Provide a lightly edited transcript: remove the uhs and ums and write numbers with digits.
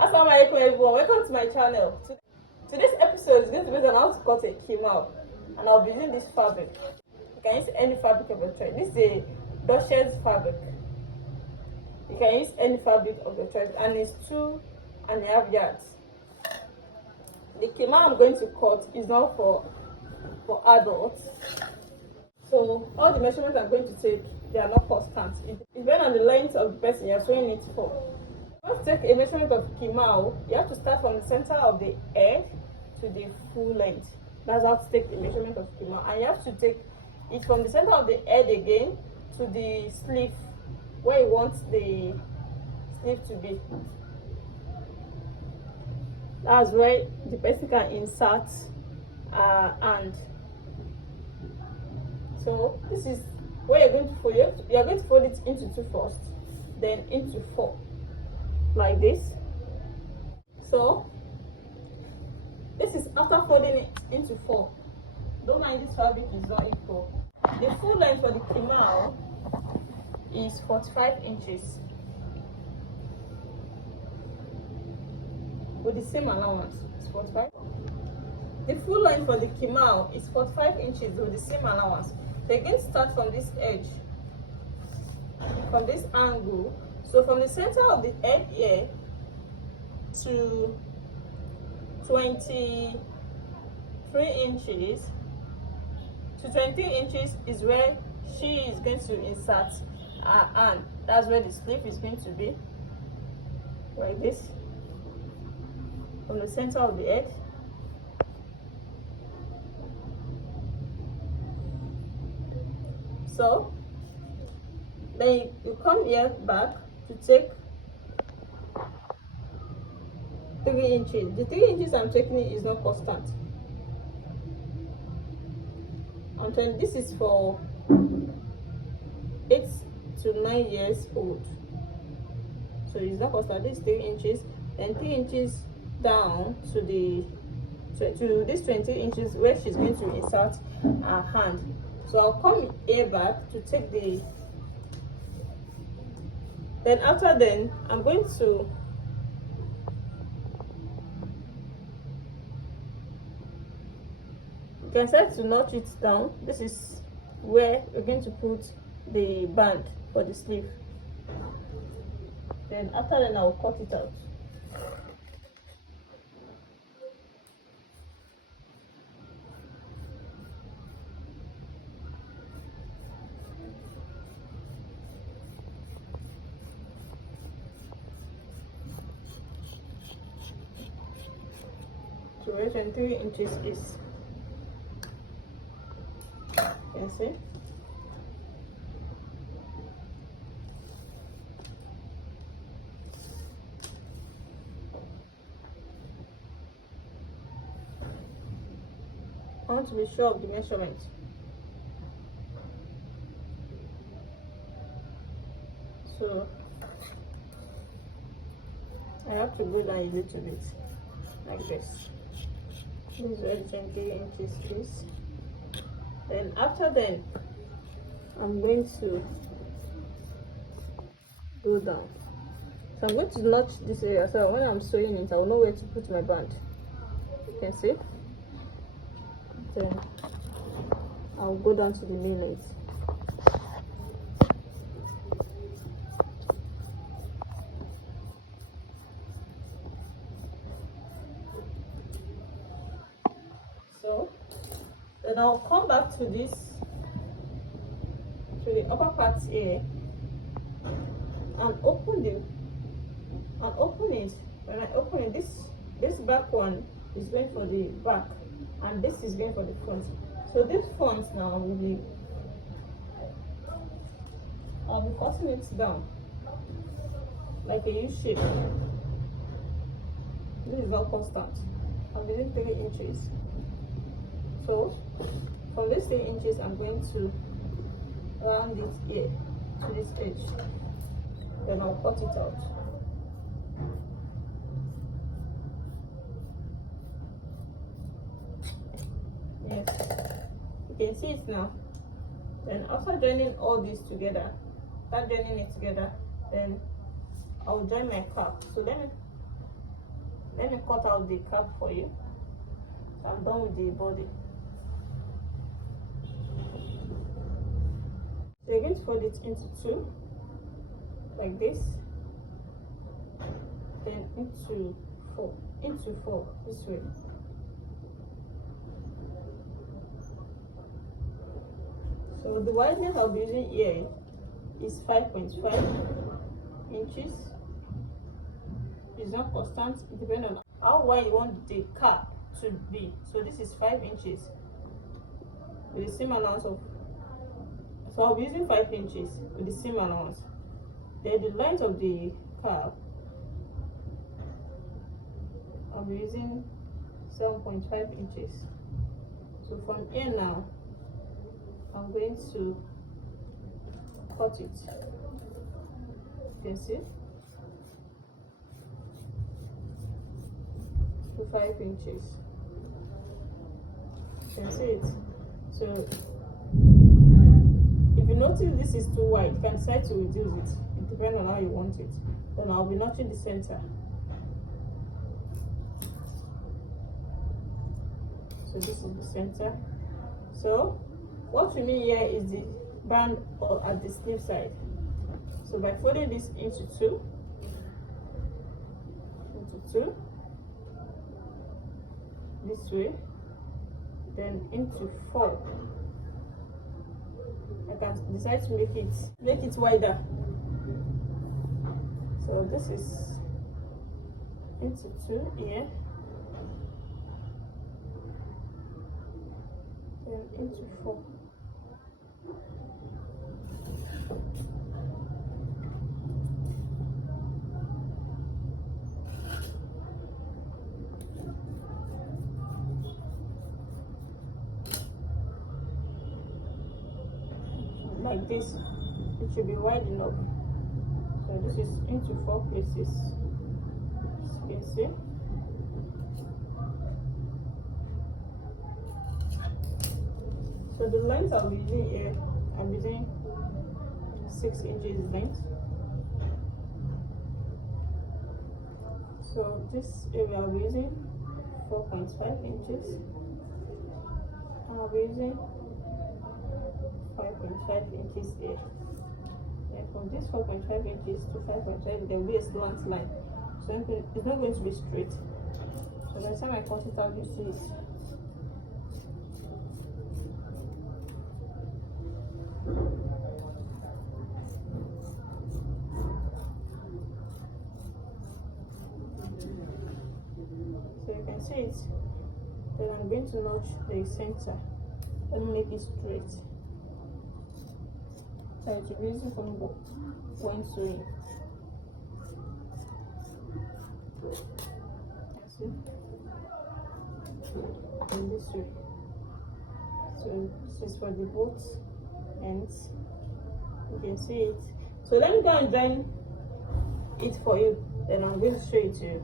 Assalamu alaikum everyone, welcome to my channel. Today's episode is going to be on how to cut a khimar, and I'll be using this fabric. You can use any fabric of your choice. This is a Dutchess fabric. You can use any fabric of your choice, and it's 2.5 yards. The khimar I'm going to cut is not for adults. So all the measurements I'm going to take, they are not constant. It depends on the length of the person you're sewing it for. Let's take a measurement of khimar. You have to start from the center of the head to the full length. That's how to take the measurement of khimar. And you have to take it from the center of the head again to the sleeve, where you want the sleeve to be. That's where the person can insert hand. So this is where you're going to fold it. You're going to fold it into 2 first, then into 4, like this. So this is after folding it into 4. Don't mind, this fabric is not equal. The full length for the khimar is 45 inches with the same allowance. It's 45. The full length for the khimar is 45 inches with the same allowance. So again, start from this edge, from this angle. So from the center of the head here to 23 inches to 20 inches is where she is going to insert her hand. That's where the sleeve is going to be, like this, from the center of the head. So then you come here back to take 3 inches. The 3 inches I'm taking is not constant. I'm telling this is for 8 to 9 years old. So it's not constant. This is 3 inches, and 3 inches down to this 20 inches where she's going to insert her hand. So I'll come here back to take the, then after then I'm going to you can start to notch it down. This is where we're going to put the band for the sleeve. Then after then I'll cut it out. So where 23 inches is, you can see. I want to be sure of the measurement. So I have to go down a little bit, like this. This is where 20 inches is. Then after then I'm going to go down. So I'm going to notch this area, so when I'm sewing it I will know where to put my band. You can see. Then I'll go down to the limit. So then I'll come back to this, to the upper part here, and open it. When I open it, this back one is going for the back, and this is going for the front. So this front now I'll be cutting it down like a U shape. This is not constant. I'm using 3 inches. So from this 3 inches I'm going to round it here to this edge. Then I'll cut it out. Yes, you can see it now. Then after joining all this together, then I'll join my cap. So let me Let me cut out the cap for you. I'm done with the body. So you're going to fold it into two, like this, then into four this way. So the widening I'll be using here is 5.5 inches. It's not constant, it depends on how wide you want the cap to be. So this is 5 inches with the same allowance of, so I'll be using 5 inches with the same allowance. Then the length of the cap, I'll be using 7.5 inches. So from here now, I'm going to cut it. You can see, to 5 inches. You can see it. So if you notice this is too wide, you can decide to reduce it. It depends on how you want it. Then I'll be notching the center. So this is the center. So what we mean here is the band or at the sleeve side. So by folding this into two, this way, then into four. I can decide to make it wider. So this is into two here, then into four. Like this, it should be wide enough. So this is into four places, as you can see. So the length I'll be using here, I'm using 6 inches length. So this area I'll be using 4.5 inches, and I'll be using 5.5 inches here. And from this 4.5 inches to 5.5, there will be a slant line. So it's not going to be straight. So by the time I cut it out, you see it. So you can see it. Then I'm going to notch the center and make it straight. So it's easy from when sewing. See? And this way. So this is for the both ends. You can see it. So let me go and join it for you. Then I'm going to show it to you.